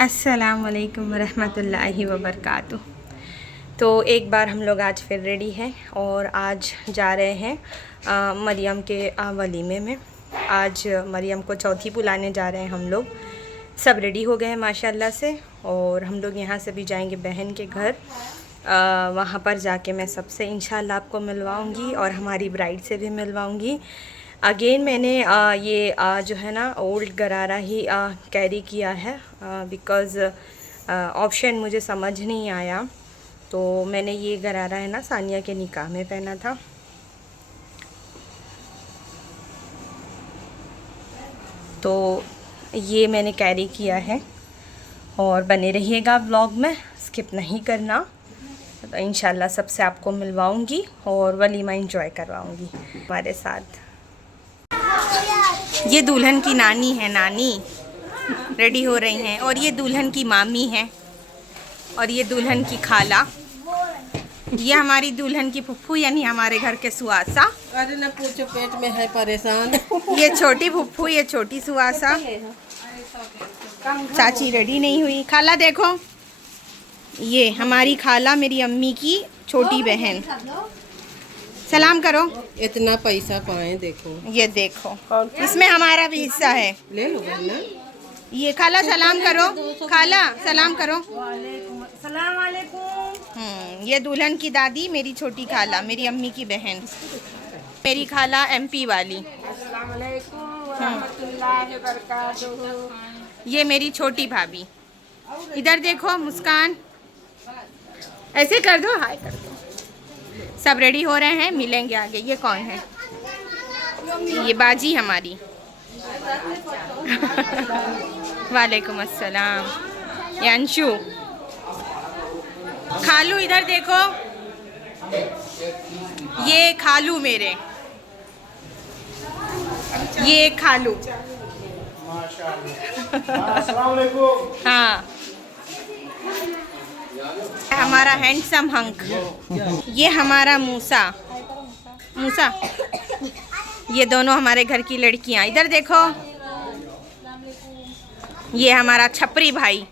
अस्सलाम वालेकुम रहमतुल्लाहि व बरकातुहू। तो एक बार हम लोग आज फिर रेडी हैं और आज जा रहे हैं मरियम के वलीमे में। आज मरियम को चौथी बुलाने जा रहे हैं हम लोग। सब रेडी हो गए हैं माशाल्लाह से, और हम लोग यहाँ से भी जाएंगे बहन के घर। वहाँ पर जाके मैं सबसे इंशाल्लाह आपको मिलवाऊँगी और हमारी ब्राइड से भी मिलवाऊँगी। अगेन मैंने ये जो है ना ओल्ड गरारा ही कैरी किया है, बिकॉज़ ऑप्शन मुझे समझ नहीं आया, तो मैंने ये गरारा है ना सानिया के निकाह में पहना था। तो ये मैंने कैरी किया है, और बने रहिएगा व्लॉग में, स्किप नहीं करना। तो इंशाल्लाह सबसे आपको मिलवाऊंगी और वलीमा एंजॉय करवाऊंगी हमारे साथ। ये दुल्हन की नानी है, नानी रेडी हो रही हैं, और ये दुल्हन की मामी है, और ये दुल्हन की खाला, ये हमारी दुल्हन की फुफ्फू यानी हमारे घर के सुहासा। अरे ना पूछो, पेट में है परेशान। ये छोटी फुफ्फू, ये छोटी सुहासा। चाची रेडी नहीं हुई। खाला देखो, ये हमारी खाला मेरी अम्मी की छोटी बहन। सलाम करो। इतना पैसा पाए देखो, ये देखो, इसमें हमारा भी हिस्सा है। ले लो बहना। ये खाला सलाम करो, खाला सलाम करो। सलाम वालेकुम। ये दुल्हन की दादी मेरी छोटी खाला, मेरी अम्मी की बहन, मेरी खाला एमपी वाली। अस्सलाम वालेकुम रहमतुल्लाहि व बरकातुहू। ये मेरी छोटी भाभी। इधर देखो मुस्कान, ऐसे कर दो, हाय कर दो। सब रेडी हो रहे हैं, मिलेंगे आगे। ये कौन है? ये बाजी हमारी। वालेकुम अस्सलाम। ये अंशु। खालू इधर देखो, ये खालू मेरे, ये खालू। हाँ, हमारा हैंडसम हंक। ये हमारा मूसा, मूसा। ये दोनों हमारे घर की लड़कियां। इधर देखो, ये हमारा छपरी भाई।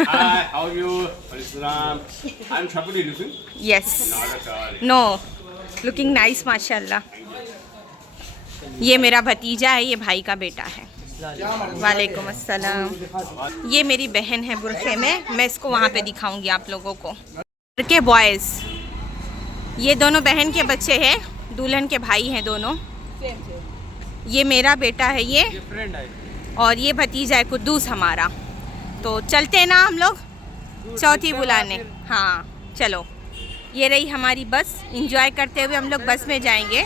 Hi, how are you? Islam. I'm Chapuli looking. Yes, Not at all. No, looking nice माशाल्लाह। ये मेरा भतीजा है, ये भाई का बेटा है। वालेकुम अस्सलाम। ये मेरी बहन है बुरखे में, मैं इसको वहाँ पे दिखाऊंगी आप लोगों को। के बॉयज़, ये दोनों बहन के बच्चे हैं, दुल्हन के भाई हैं दोनों। ये मेरा बेटा है ये, और ये भतीजा है कुद्दूस हमारा। तो चलते हैं ना हम लोग चौथी बुलाने। हाँ चलो, ये रही हमारी बस। एंजॉय करते हुए हम लोग बस में जाएंगे,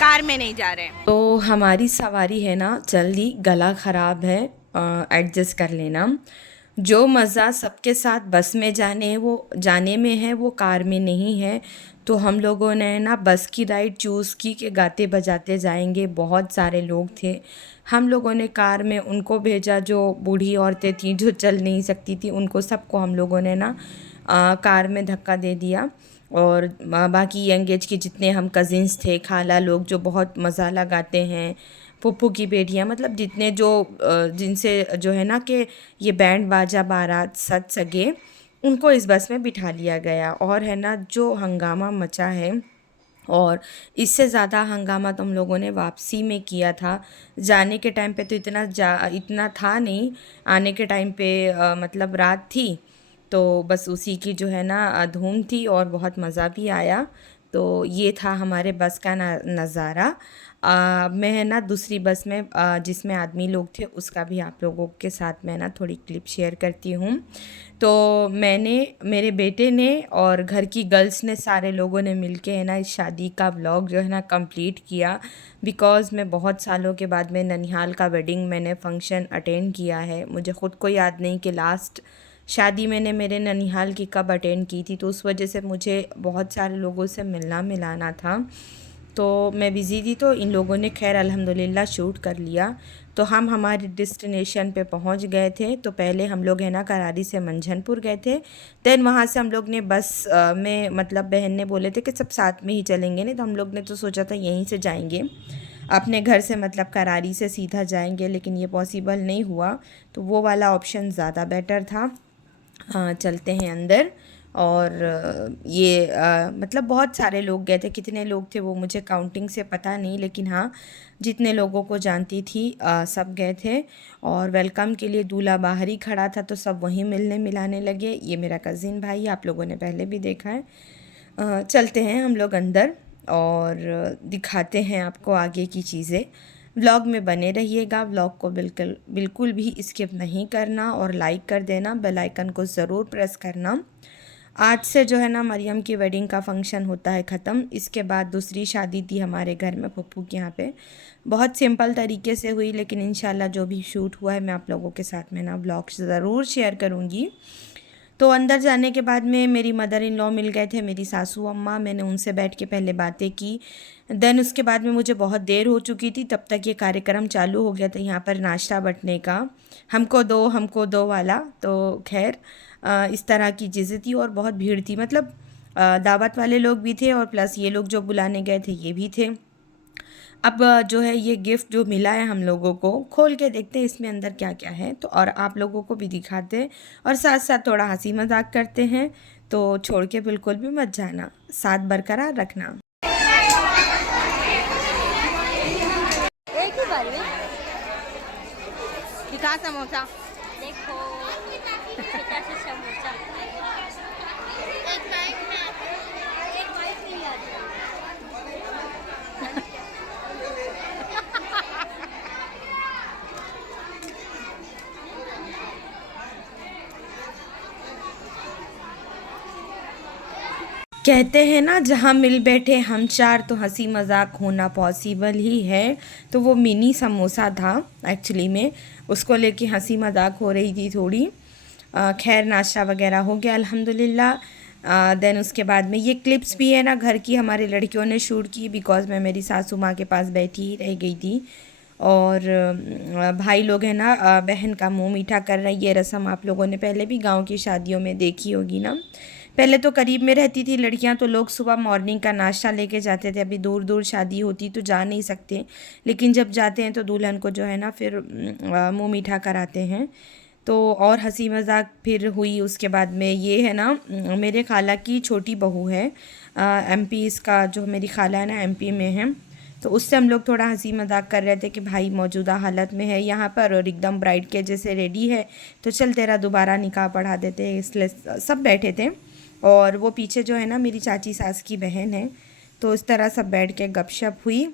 कार में नहीं जा रहे हैं। तो हमारी सवारी है ना जल्दी, गला ख़राब है, एडजस्ट कर लेना। जो मज़ा सबके साथ बस में जाने में है वो कार में नहीं है। तो हम लोगों ने ना बस की राइड चूज़ की कि गाते बजाते जाएंगे। बहुत सारे लोग थे, हम लोगों ने कार में उनको भेजा जो बूढ़ी औरतें थीं जो चल नहीं सकती थी, उनको सबको हम लोगों ने ना कार में धक्का दे दिया। और बाकी यंग एज के जितने हम कज़िन्स थे, खाला लोग जो बहुत मज़ा लगाते हैं, फुप्पू की बेटियां, मतलब जितने जो जिनसे जो है ना कि ये बैंड बाजा बारात सज सके, उनको इस बस में बिठा लिया गया। और है ना जो हंगामा मचा है, और इससे ज़्यादा हंगामा तो हम लोगों ने वापसी में किया था। जाने के टाइम पे तो इतना था नहीं, आने के टाइम पे मतलब रात थी, तो बस उसी की जो है ना धूम थी, और बहुत मज़ा भी आया। तो ये था हमारे बस का नज़ारा। मैं है ना दूसरी बस में जिसमें आदमी लोग थे, उसका भी आप लोगों के साथ मैं ना थोड़ी क्लिप शेयर करती हूँ। तो मैंने, मेरे बेटे ने और घर की गर्ल्स ने, सारे लोगों ने मिलके है ना इस शादी का व्लॉग जो है ना कंप्लीट किया। बिकॉज़ मैं बहुत सालों के बाद में ननिहाल का वेडिंग मैंने फ़ंक्शन अटेंड किया है। मुझे ख़ुद को याद नहीं कि लास्ट शादी मैंने मेरे ननिहाल की कब अटेंड की थी, तो उस वजह से मुझे बहुत सारे लोगों से मिलना मिलाना था। तो मैं बिज़ी थी, तो इन लोगों ने खैर अल्हम्दुलिल्लाह शूट कर लिया। तो हम हमारे डेस्टिनेशन पे पहुंच गए थे। तो पहले हम लोग है ना करारी से मंझनपुर गए थे, देन वहाँ से हम लोग ने बस में, मतलब बहन ने बोले थे कि सब साथ में ही चलेंगे, नहीं तो हम लोग ने तो सोचा था यहीं से जाएंगे। अपने घर से मतलब करारी से सीधा जाएंगे, लेकिन ये पॉसिबल नहीं हुआ, तो वो वाला ऑप्शन ज़्यादा बेटर था। चलते हैं अंदर। और ये मतलब बहुत सारे लोग गए थे, कितने लोग थे वो मुझे काउंटिंग से पता नहीं, लेकिन हाँ जितने लोगों को जानती थी सब गए थे। और वेलकम के लिए दूल्हा बाहर ही खड़ा था, तो सब वहीं मिलने मिलाने लगे। ये मेरा कज़िन भाई, आप लोगों ने पहले भी देखा है। चलते हैं हम लोग अंदर और दिखाते हैं आपको आगे की चीज़ें। व्लॉग में बने रहिएगा, व्लॉग को बिल्कुल भी स्किप नहीं करना और लाइक कर देना, बेल आइकन को ज़रूर प्रेस करना। आज से जो है ना मरियम की वेडिंग का फंक्शन होता है ख़त्म। इसके बाद दूसरी शादी थी हमारे घर में पप्पू के यहाँ पे, बहुत सिंपल तरीके से हुई, लेकिन इंशाल्लाह जो भी शूट हुआ है मैं आप लोगों के साथ में ना व्लॉग ज़रूर शेयर करूँगी। तो अंदर जाने के बाद में मेरी मदर इन लॉ मिल गए थे, मेरी सासू अम्मा, मैंने उनसे बैठ के पहले बातें की। देन उसके बाद में मुझे बहुत देर हो चुकी थी, तब तक ये कार्यक्रम चालू हो गया था यहाँ पर नाश्ता बंटने का, हमको दो वाला। तो खैर इस तरह की चीज़ें थी और बहुत भीड़ थी, मतलब दावत वाले लोग भी थे और प्लस ये लोग जो बुलाने गए थे ये भी थे। अब जो है ये गिफ्ट जो मिला है हम लोगों को, खोल के देखते हैं इसमें अंदर क्या क्या है, तो और आप लोगों को भी दिखाते हैं और साथ साथ थोड़ा हंसी मजाक करते हैं। तो छोड़ के बिल्कुल भी मत जाना, साथ बरकरार रखना। एक ही बार में दिखा समोसा, देखो छोटा सा समोसा एक बाइट में आ जाए। कहते हैं ना जहाँ मिल बैठे हम चार तो हंसी मजाक होना पॉसिबल ही है। तो वो मिनी समोसा था एक्चुअली में, उसको लेके हंसी मजाक हो रही थी थोड़ी। खैर नाश्ता वगैरह हो गया अल्हम्दुलिल्लाह। देन उसके बाद में ये क्लिप्स भी है ना घर की, हमारे लड़कियों ने शूट की, बिकॉज़ मैं मेरी सासू माँ के पास बैठी ही रह गई थी। और भाई लोग हैं ना बहन का मुंह मीठा कर रहे हैं। ये रस्म आप लोगों ने पहले भी गांव की शादियों में देखी होगी ना। पहले तो करीब में रहती थी लड़कियां, तो लोग सुबह मॉर्निंग का नाश्ता लेके जाते थे। अभी दूर दूर शादी होती तो जा नहीं सकते, लेकिन जब जाते हैं तो दुल्हन को जो है ना फिर मुंह मीठा कराते हैं। तो और हंसी मजाक फिर हुई। उसके बाद में ये है ना मेरे खाला की छोटी बहू है, एमपी, इसका जो मेरी खाला है ना एमपी में है, तो उससे हम लोग थोड़ा हंसी मजाक कर रहे थे कि भाई मौजूदा हालत में है यहाँ पर और एकदम ब्राइड के जैसे रेडी है, तो चल तेरा दोबारा निकाह पढ़ा देते हैं। इसलिए सब बैठे थे और वो पीछे जो है ना मेरी चाची सास की बहन है, तो इस तरह सब बैठ के गपशप हुई।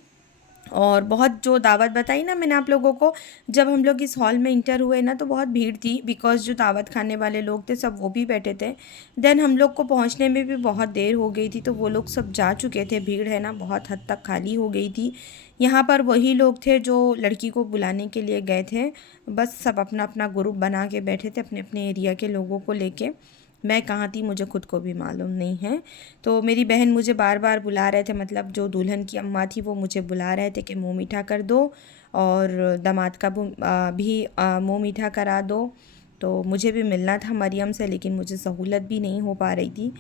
और बहुत जो दावत बताई ना मैंने आप लोगों को, जब हम लोग इस हॉल में इंटर हुए ना तो बहुत भीड़ थी, बिकॉज़ जो दावत खाने वाले लोग थे सब वो भी बैठे थे। देन हम लोग को पहुंचने में भी बहुत देर हो गई थी, तो वो लोग सब जा चुके थे। भीड़ है ना बहुत हद तक खाली हो गई थी। यहाँ पर वही लोग थे जो लड़की को बुलाने के लिए गए थे, बस सब अपना अपना ग्रुप बना के बैठे थे अपने अपने एरिया के लोगों को लेके। मैं कहाँ थी मुझे खुद को भी मालूम नहीं है। तो मेरी बहन मुझे बार बार बुला रहे थे, मतलब जो दुल्हन की अम्मा थी वो मुझे बुला रहे थे कि मुंह मीठा कर दो और दामाद का भी मुंह मीठा करा दो। तो मुझे भी मिलना था मरियम से, लेकिन मुझे सहूलत भी नहीं हो पा रही थी।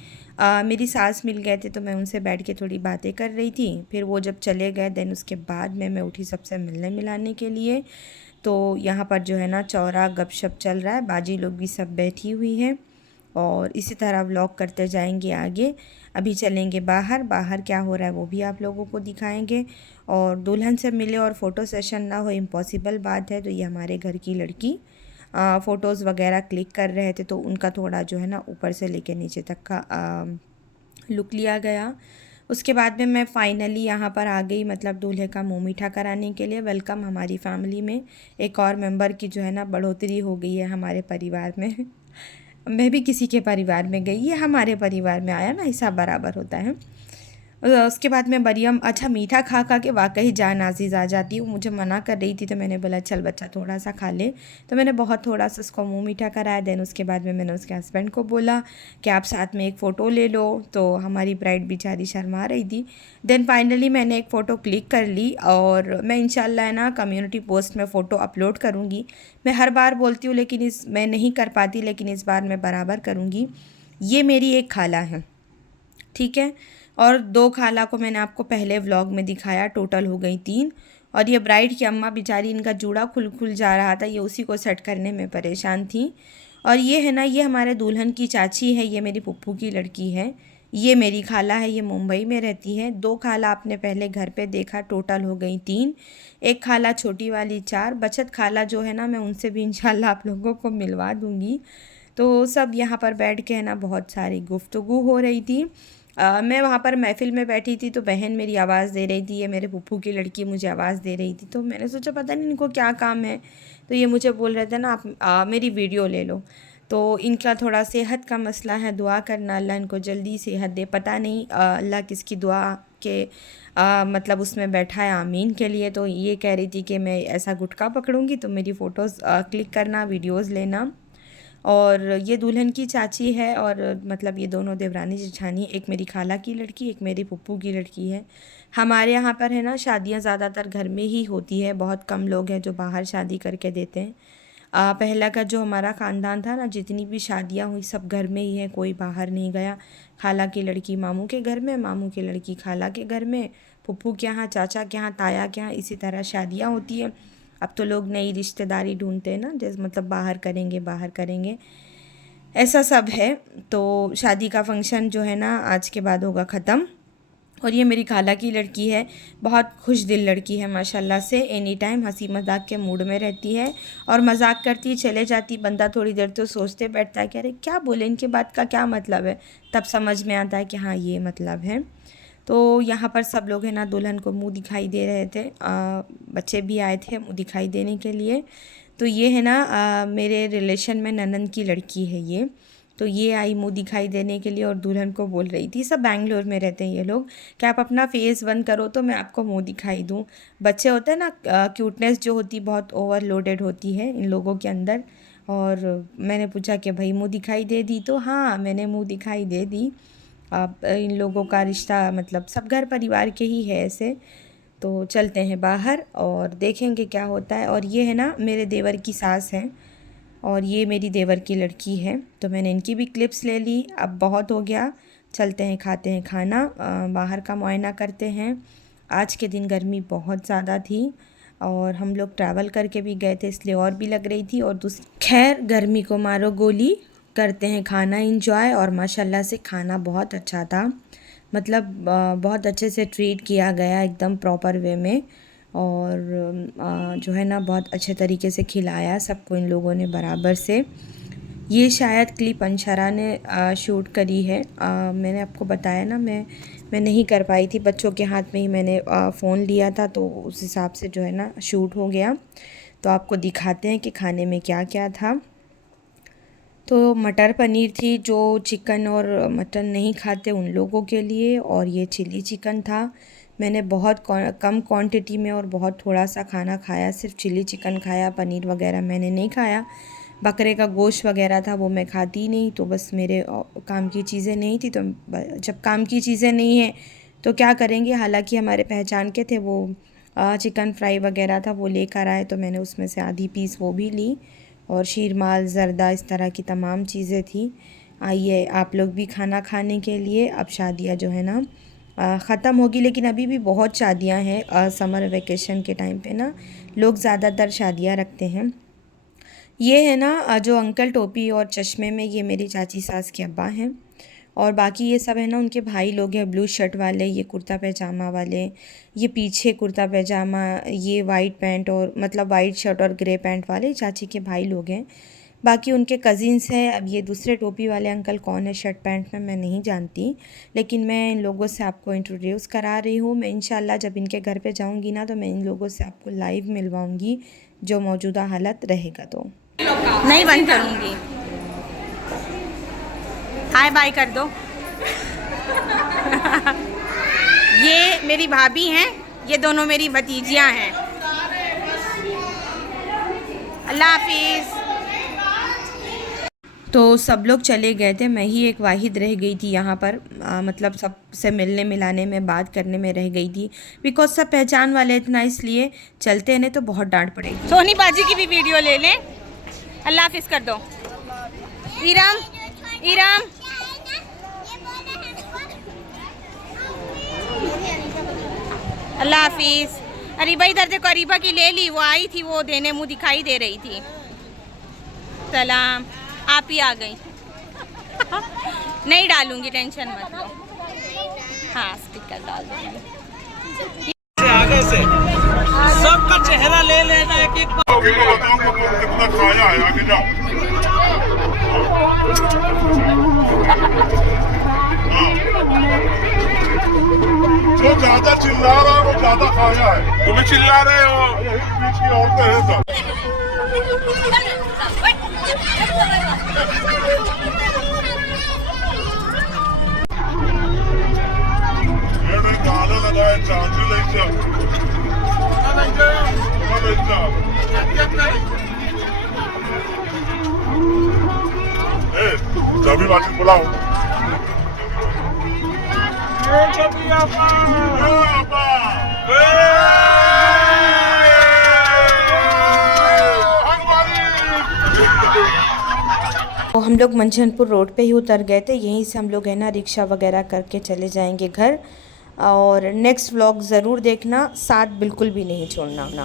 मेरी सास मिल गए थे तो मैं उनसे बैठ के थोड़ी बातें कर रही थी। फिर वो जब चले गए देन उसके बाद मैं उठी सबसे मिलने मिलाने के लिए। तो यहाँ पर जो है ना चौरा गपशप चल रहा है, बाजी लोग भी सब बैठी हुई है और इसी तरह व्लॉग करते जाएंगे आगे। अभी चलेंगे बाहर, बाहर क्या हो रहा है वो भी आप लोगों को दिखाएंगे। और दुल्हन से मिले और फ़ोटो सेशन ना हो इम्पॉसिबल बात है। तो ये हमारे घर की लड़की फ़ोटोज़ वगैरह क्लिक कर रहे थे, तो उनका थोड़ा जो है ना ऊपर से लेके नीचे तक का लुक लिया गया। उसके बाद में मैं फ़ाइनली यहाँ पर आ गई, मतलब दूल्हे का मुंह मीठा कराने के लिए। वेलकम, हमारी फैमिली में एक और मेंबर की जो है ना बढ़ोतरी हो गई है हमारे परिवार में। मैं भी किसी के परिवार में गई, ये हमारे परिवार में आया ना, हिसाब बराबर होता है। उसके बाद में मरियम अच्छा मीठा खा खा के वाकई जान आजीज़ आ जाती हूँ। मुझे मना कर रही थी तो मैंने बोला चल बच्चा थोड़ा सा खा ले, तो मैंने बहुत थोड़ा सा उसको मुंह मीठा कराया। देन उसके बाद में मैंने उसके हस्बैंड को बोला कि आप साथ में एक फ़ोटो ले लो, तो हमारी ब्राइड बेचारी शर्मा रही थी। देन फाइनली मैंने एक फ़ोटो क्लिक कर ली और मैं इंशाल्लाह है ना कम्युनिटी पोस्ट में फ़ोटो अपलोड करूँगी। मैं हर बार बोलती हूँ लेकिन मैं नहीं कर पाती, लेकिन इस बार मैं बराबर करूँगी। ये मेरी एक खाला है, ठीक है, और 2 खाला को मैंने आपको पहले व्लॉग में दिखाया, टोटल हो गई 3। और ये ब्राइड की अम्मा बेचारी, इनका जूड़ा खुल जा रहा था, ये उसी को सेट करने में परेशान थी। और ये है ना, ये हमारे दुल्हन की चाची है, ये मेरी पुप्पू की लड़की है। ये मेरी खाला है, ये मुंबई में रहती है। 2 खाला आपने पहले घर पे देखा, टोटल हो गई 3। एक खाला छोटी वाली 4, बचत खाला जो है ना, मैं उनसे भी इंशाल्लाह आप लोगों को मिलवा दूँगी। तो सब यहाँ पर बैठ के है ना बहुत सारी गुफ्तगू हो रही थी। मैं वहाँ पर महफ़िल में बैठी थी तो बहन मेरी आवाज़ दे रही थी, ये मेरे फूफू की लड़की मुझे आवाज़ दे रही थी। तो मैंने सोचा पता नहीं इनको क्या काम है, तो ये मुझे बोल रहे थे ना आप मेरी वीडियो ले लो। तो इनका थोड़ा सेहत का मसला है, दुआ करना अल्लाह इनको जल्दी सेहत दे। पता नहीं अल्लाह किसकी दुआ के मतलब उसमें बैठा है, आमीन के लिए। तो ये कह रही थी कि मैं ऐसा गुटका पकड़ूंगी तो मेरी फ़ोटोज़ क्लिक करना, वीडियोज़ लेना। और ये दुल्हन की चाची है, और मतलब ये दोनों देवरानी जेठानी, एक मेरी खाला की लड़की, एक मेरी पुप्पू की लड़की है। हमारे यहाँ पर है ना शादियाँ ज़्यादातर घर में ही होती है, बहुत कम लोग हैं जो बाहर शादी करके देते हैं। पहला का जो हमारा ख़ानदान था ना, जितनी भी शादियाँ हुई सब घर में ही है, कोई बाहर नहीं गया। खाला की लड़की मामू के घर में, मामू की लड़की खाला के घर में, पुप्पू के यहाँ, चाचा के यहाँ, ताया के यहाँ, इसी तरह शादियाँ होती हैं। अब तो लोग नई रिश्तेदारी ढूंढते हैं ना, जैसे मतलब बाहर करेंगे, ऐसा सब है। तो शादी का फंक्शन जो है ना आज के बाद होगा ख़त्म। और ये मेरी खाला की लड़की है, बहुत खुश दिल लड़की है माशाल्लाह से, एनी टाइम हंसी मजाक के मूड में रहती है और मजाक करती चले जाती। बंदा थोड़ी देर तो सोचते बैठता है कि अरे क्या बोले, इनके बात का क्या मतलब है, तब समझ में आता है कि हाँ ये मतलब है। तो यहाँ पर सब लोग है ना दुल्हन को मुंह दिखाई दे रहे थे, बच्चे भी आए थे मुंह दिखाई देने के लिए। तो ये है ना मेरे रिलेशन में ननंद की लड़की है ये, तो ये आई मुंह दिखाई देने के लिए और दुल्हन को बोल रही थी, सब बेंगलोर में रहते हैं ये लोग, कि आप अपना फेस बंद करो तो मैं आपको मुंह दिखाई दूँ। बच्चे होते हैं ना, क्यूटनेस जो होती बहुत ओवरलोडेड होती है इन लोगों के अंदर। और मैंने पूछा कि भाई मुँह दिखाई दे दी, तो हाँ मैंने मुँह दिखाई दे दी। अब इन लोगों का रिश्ता मतलब सब घर परिवार के ही है ऐसे। तो चलते हैं बाहर और देखेंगे क्या होता है। और ये है ना मेरे देवर की सास हैं और ये मेरी देवर की लड़की है, तो मैंने इनकी भी क्लिप्स ले ली। अब बहुत हो गया, चलते हैं खाते हैं खाना, बाहर का मुआयना करते हैं। आज के दिन गर्मी बहुत ज़्यादा थी और हम लोग ट्रैवल करके भी गए थे, इसलिए और भी लग रही थी। और खैर गर्मी को मारो गोली, करते हैं खाना इंजॉय। और माशाल्लाह से खाना बहुत अच्छा था, मतलब बहुत अच्छे से ट्रीट किया गया एकदम प्रॉपर वे में। और जो है ना बहुत अच्छे तरीके से खिलाया सबको इन लोगों ने बराबर से। ये शायद क्लिप अंशरा ने शूट करी है। मैंने आपको बताया ना मैं नहीं कर पाई थी, बच्चों के हाथ में ही मैंने फ़ोन लिया था, तो उस हिसाब से जो है ना शूट हो गया। तो आपको दिखाते हैं कि खाने में क्या क्या था। तो मटर पनीर थी, जो चिकन और मटन नहीं खाते उन लोगों के लिए, और ये चिली चिकन था। मैंने बहुत कम क्वांटिटी में और बहुत थोड़ा सा खाना खाया, सिर्फ चिली चिकन खाया, पनीर वगैरह मैंने नहीं खाया। बकरे का गोश्त वगैरह था वो मैं खाती नहीं, तो बस मेरे काम की चीज़ें नहीं थी। तो जब काम की चीज़ें नहीं हैं तो क्या करेंगे। हालांकि हमारे पहचान के थे, वो चिकन फ्राई वगैरह था वो लेकर आए, तो मैंने उसमें से आधी पीस वो भी ली। और शीरमाल, ज़र्दा, इस तरह की तमाम चीज़ें थी। आइए आप लोग भी खाना खाने के लिए। अब शादियाँ जो है ना ख़त्म होगी, लेकिन अभी भी बहुत शादियाँ हैं। समर वेकेशन के टाइम पे ना लोग ज़्यादातर शादियाँ रखते हैं। ये है ना जो अंकल टोपी और चश्मे में, ये मेरी चाची सास के अब्बा हैं। और बाकी ये सब है ना उनके भाई लोग हैं, ब्लू शर्ट वाले, ये कुर्ता पैजामा वाले, ये पीछे कुर्ता पैजामा, ये वाइट पैंट और मतलब वाइट शर्ट और ग्रे पैंट वाले चाची के भाई लोग हैं। बाकी उनके कज़िन्स हैं। अब ये दूसरे टोपी वाले अंकल कौन है शर्ट पैंट में मैं नहीं जानती, लेकिन मैं इन लोगों से आपको इंट्रोड्यूस करा रही हूँ। मैं इंशाल्लाह जब इनके घर पे जाऊँगी ना, तो मैं इन लोगों से आपको लाइव मिलवाऊँगी जो मौजूदा हालत रहेगा। तो नहीं बंद करूँगी, हाय बाय कर दो। ये मेरी भाभी हैं, ये दोनों मेरी भतीजियाँ हैं। अल्लाह हाफिज़। तो सब लोग चले गए थे, मैं ही एक वाहिद रह गई थी यहाँ पर। मतलब सबसे मिलने मिलाने में, बात करने में रह गई थी, बिकॉज सब पहचान वाले इतना, इसलिए चलते नहीं तो बहुत डांट पड़ेगी। सोनी बाजी की भी वीडियो ले लें। अल्लाह हाफिज़ कर दो। इरम इरम अल्लाह हाफिज़। अरीबा इधर देखो, अरीबा की ले ली, वो आई थी, वो देने मुँह दिखाई दे रही थी। सलाम, आप ही आ गई। नहीं डालूंगी, टेंशन मत लो। हाँ, स्टिकर डाल दूंगी। आगे से सबका चेहरा ले लेना एक एक बार। कितना खाया है, आगे जाओ। जो ज्यादा चिल्ला रहा है वो ज्यादा खाया है। तुम्हें चिल्ला रहे हो, बीच की औरतें हैं सब। गाना लगाए चांदी चाबी बाकी बुलाओ। तो हम लोग मंझनपुर रोड पे ही उतर गए थे। यहीं से हम लोग है ना रिक्शा वगैरह करके चले जाएंगे घर। और नेक्स्ट व्लॉग ज़रूर देखना, साथ बिल्कुल भी नहीं छोड़ना।